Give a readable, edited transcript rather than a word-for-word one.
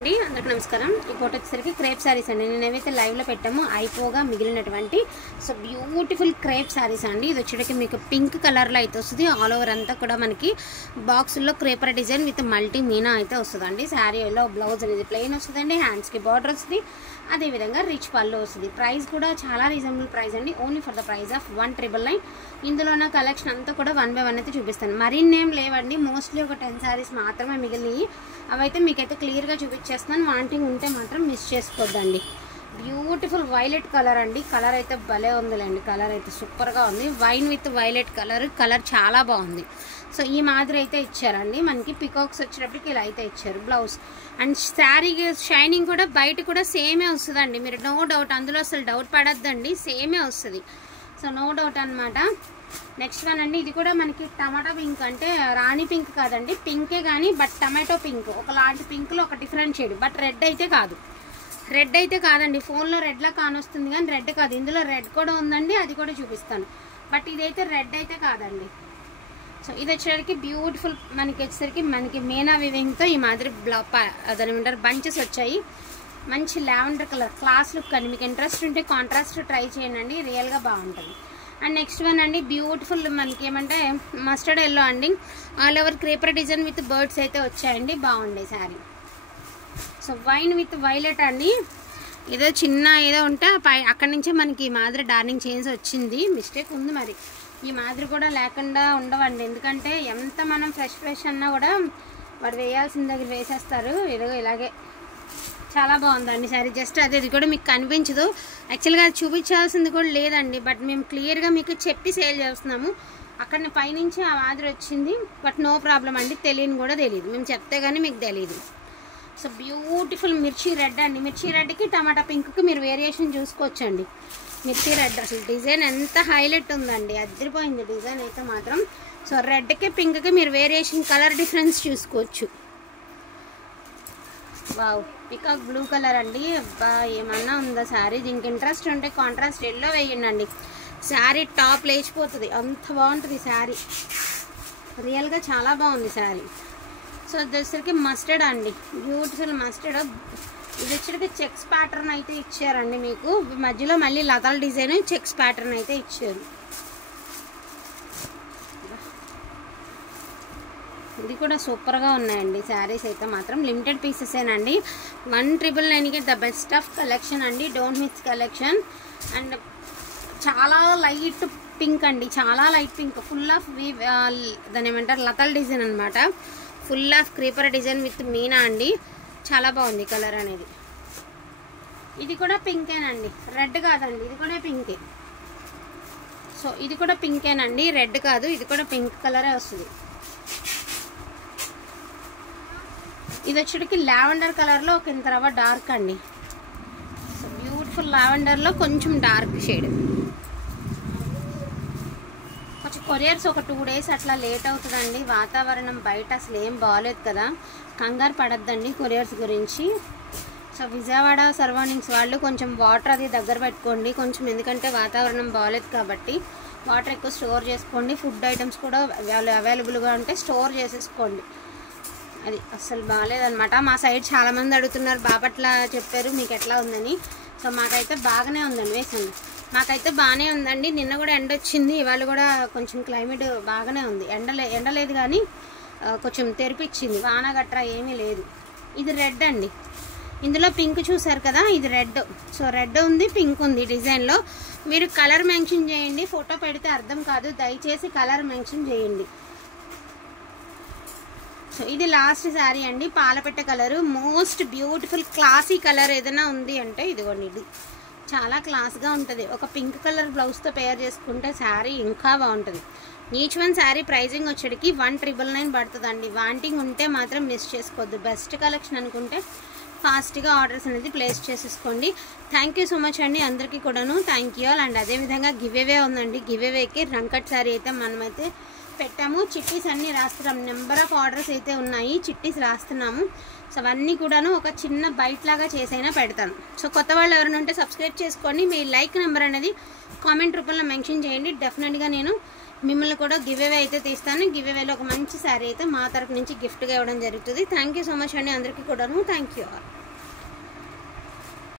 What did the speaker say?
అందరికీ నమస్కారం। ఈ కోట వచ్చేసరికి క్రేప్ సారీస్ అండి। నేను ఏవైతే లైవ్ లో పెట్టామో అయిపోగా మిగిలినటువంటి సో బ్యూటిఫుల్ క్రేప్ సారీస్ అండి। ఇది వచ్చేటికి మీకు పింక్ కలర్ లో అయితే వస్తుంది। ఆల్ ఓవర్ అంతా కూడా మనకి బాక్స్ లో creeper design with multi Meena అయితే వస్తుందండి। సారీలో బ్లౌజ్ అనేది ప్లెయిన్ వస్తుందండి, హ్యాండ్స్ కి బార్డర్ వస్తుంది, అదే విధంగా రిచ్ పళ్ళు వస్తుంది। ప్రైస్ కూడా చాలా రీజనబుల్ ప్రైస్ అండి, only for the price of 1999। ఇందులో నా కలెక్షన్ అంతా కూడా 1 by 1 అయితే చూపిస్తాను। మరిన్ని ఏం లేవండి, మోస్ట్లీ ఒక 10 సారీస్ మాత్రమే మిగిలినాయి। అవైతే మీకైతే క్లియర్గా చూపించేస్తున్నాను, వాంటింగ్ ఉంటే మాత్రం మిస్ చేసుకోవద్దండి। బ్యూటిఫుల్ వైలెట్ కలర్ అండి, కలర్ అయితే భలే ఉందిలేండి, కలర్ అయితే సూపర్గా ఉంది। వైన్ విత్ వైలెట్ కలర్ చాలా బాగుంది। సో ఈ మాదిరి అయితే ఇచ్చారండి, మనకి పికాక్స్ వచ్చేటప్పటికి ఇలా అయితే ఇచ్చారు బ్లౌజ్। అండ్ శారీ షైనింగ్ కూడా బయట కూడా సేమే వస్తుందండి, మీరు నో డౌట్ అందులో అసలు డౌట్ పడద్దండి, సేమే వస్తుంది। సో నో డౌట్ అనమాట। నెక్స్ట్ వన్ అండి, ఇది కూడా మనకి టమాటో పింక్, అంటే రాణి పింక్ కాదండి, పింకే కానీ బట్ టమాటో పింక్, ఒకలాంటి పింక్లో ఒక డిఫరెంట్ షేడ్, బట్ రెడ్ అయితే కాదు, రెడ్ అయితే కాదండి। ఫోన్లో రెడ్లా కానొస్తుంది కానీ రెడ్ కాదు, ఇందులో రెడ్ కూడా ఉందండి, అది కూడా చూపిస్తాను, బట్ ఇదైతే రెడ్ అయితే కాదండి। సో ఇది వచ్చేసరికి బ్యూటిఫుల్ మనకి వచ్చేసరికి మనకి మీనా వివింగ్తో ఈ మాదిరి దాని ఏమంటారు బంచెస్ వచ్చాయి, మంచి లావెండర్ కలర్ క్లాస్ లుక్ అండి। మీకు ఇంట్రెస్ట్ ఉంటే కాంట్రాస్ట్ ట్రై చేయండి, రియల్గా బాగుంటుంది। అండ్ నెక్స్ట్ వన్ అండి, బ్యూటిఫుల్ మనకి ఏమంటే మస్టర్డ్ ఎల్లో అండి, all over creeper design with birds అయితే వచ్చాయండి, బాగుండే sari. So wine with violet అండి, ఏదో చిన్న ఏదో ఉంటే అక్కడి నుంచే మనకి ఈ మాదిరి డార్నింగ్ చేంజ్ వచ్చింది, మిస్టేక్ ఉంది మరి, ఈ మాదిరి కూడా లేకుండా ఉండవండి, ఎందుకంటే ఎంత మనం ఫ్రెష్ అన్నా కూడా వాడు వేయాల్సిన దగ్గర వేసేస్తారు, ఇలాగే చాలా బాగుందండి సారీ। జస్ట్ అదే ఇది కూడా మీకు కనిపించదు, యాక్చువల్గా అది చూపించాల్సింది కూడా లేదండి, బట్ మేము క్లియర్గా మీకు చెప్పి సేల్ చేస్తున్నాము। అక్కడ పైనుంచి ఆ మాదిరి వచ్చింది, బట్ నో ప్రాబ్లం అండి, తెలియని కూడా తెలియదు, మేము చెప్తే కానీ మీకు తెలియదు। సో బ్యూటిఫుల్ మిర్చి రెడ్ అండి, మిర్చి రెడ్కి టమాటా పింక్కి మీరు వేరియేషన్ చూసుకోవచ్చండి। మిర్చి రెడ్ అసలు డిజైన్ ఎంత హైలైట్ ఉందండి, అదిరిపోయింది డిజైన్ అయితే మాత్రం। సో రెడ్కి పింక్కి మీరు వేరియేషన్ కలర్ డిఫరెన్స్ చూసుకోవచ్చు। వావ్, పికాక్ బ్లూ కలర్ అండి, అబ్బా ఏమన్నా ఉందా శారీ, దీనికి ఇంట్రెస్ట్ ఉంటే కాంట్రాస్ట్ ఎల్లో వేయండి, శారీ టాప్ లేచిపోతుంది, అంత బాగుంటుంది శారీ, రియల్గా చాలా బాగుంది శారీ। సో వచ్చేసరికి మస్టర్డ్ అండి, బ్యూటిఫుల్ మస్టర్డ్, ఇది వచ్చేసరికి చెక్స్ ప్యాటర్న్ అయితే ఇచ్చారండి, మీకు మధ్యలో మళ్ళీ లతల డిజైన్ చెక్స్ ప్యాటర్న్ అయితే ఇచ్చారు। ఇది కూడా సూపర్గా ఉన్నాయండి శారీస్ అయితే మాత్రం, లిమిటెడ్ పీసెసేనండి, 1999కి ద బెస్ట్ ఆఫ్ కలెక్షన్ అండి, డోంట్ మిస్ కలెక్షన్। అండ్ చాలా లైట్ పింక్ అండి, చాలా లైట్ పింక్, ఫుల్ ఆఫ్ దాని ఏమంటారు లతల్ డిజైన్ అనమాట, full of creeper design with మీనా అండి, చాలా బాగుంది కలర్ అనేది। ఇది కూడా పింకేనండి, రెడ్ కాదండి, ఇది కూడా పింకే। సో ఇది కూడా పింకేనండి, రెడ్ కాదు, ఇది కూడా పింక్ కలరే వస్తుంది। ఇది వచ్చేటికి లావెండర్ కలర్లో ఒక ఇంత రవ్వ డార్క్ అండి, సో బ్యూటిఫుల్ లావెండర్లో కొంచెం డార్క్ షేడ్। కొంచెం కొరియర్స్ ఒక 2 days అట్లా లేట్ అవుతుందండి, వాతావరణం బయట అసలు ఏం బాగాలేదు కదా, కంగారు పడద్దండి కొరియర్స్ గురించి। సో విజయవాడ సరౌండింగ్స్ వాళ్ళు కొంచెం వాటర్ అది దగ్గర పెట్టుకోండి కొంచెం, ఎందుకంటే వాతావరణం బాగాలేదు కాబట్టి వాటర్ ఎక్కువ స్టోర్ చేసుకోండి, ఫుడ్ ఐటమ్స్ కూడా అవైలబుల్గా ఉంటే స్టోర్ చేసేసుకోండి, అది అస్సలు బాగాలేదనమాట। మా సైడ్ చాలామంది అడుగుతున్నారు, బాపట్ల చెప్పారు మీకు ఎట్లా ఉందని, సో మాకైతే బాగానే ఉందండి, వేసండి మాకైతే బాగానే ఉందండి, నిన్న కూడా ఎండ వచ్చింది, ఇవాళ కూడా కొంచెం క్లైమేట్ బాగానే ఉంది, ఎండలేదు కానీ కొంచెం తెరిపిచ్చింది, వాన గట్రా ఏమీ లేదు। ఇది రెడ్ అండి, ఇందులో పింక్ చూసారు కదా, ఇది రెడ్, సో రెడ్ ఉంది పింక్ ఉంది డిజైన్లో, మీరు కలర్ మెన్షన్ చేయండి, ఫోటో పెడితే అర్థం కాదు, దయచేసి కలర్ మెన్షన్ చేయండి। సో ఇది లాస్ట్ శారీ అండి, పాలపెట్ట colour, most beautiful classy colour ఏదైనా ఉంది అంటే ఇదిగోండి, ఇది చాలా క్లాస్గా ఉంటుంది, ఒక పింక్ కలర్ బ్లౌజ్తో పేర్ చేసుకుంటే శారీ ఇంకా బాగుంటుంది। ఈచ్ వన్ శారీ ప్రైజింగ్ వచ్చేటికి 1999 పడుతుందండి, వాంటింగ్ ఉంటే మాత్రం మిస్ చేసుకోవద్దు, బెస్ట్ కలెక్షన్ అనుకుంటే ఫాస్ట్గా ఆర్డర్స్ అనేది ప్లేస్ చేసేసుకోండి। థ్యాంక్ యూ సో మచ్ అండి అందరికీ కూడాను, థ్యాంక్ యూ ఆల్। అండ్ అదేవిధంగా గివ్ అవే ఉందండి, గివ్ అవేకి రంకట్ శారీ అయితే మనమైతే పెట్టాము, చిట్టీస్ అన్నీ రాస్తున్నాం, నెంబర్ ఆఫ్ ఆర్డర్స్ అయితే ఉన్నాయి, చిట్టీస్ రాస్తున్నాము। సో అవన్నీ కూడాను ఒక చిన్న బైట్ లాగా చేసైనా పెడతాను। సో కొత్త వాళ్ళు ఎవరైనా ఉంటే సబ్స్క్రైబ్ చేసుకోండి, మీ లైక్ నెంబర్ అనేది కామెంట్ రూపంలో మెన్షన్ చేయండి, డెఫినెట్గా నేను మిమ్మల్ని కూడా గివ్ అవే అయితే తీస్తాను, గివ్ అవేలో ఒక మంచి శారీ అయితే మా తరపు నుంచి గిఫ్ట్గా ఇవ్వడం జరుగుతుంది। థ్యాంక్ యూ సో మచ్ అండి అందరికీ కూడాను, థ్యాంక్ యూ ఆల్।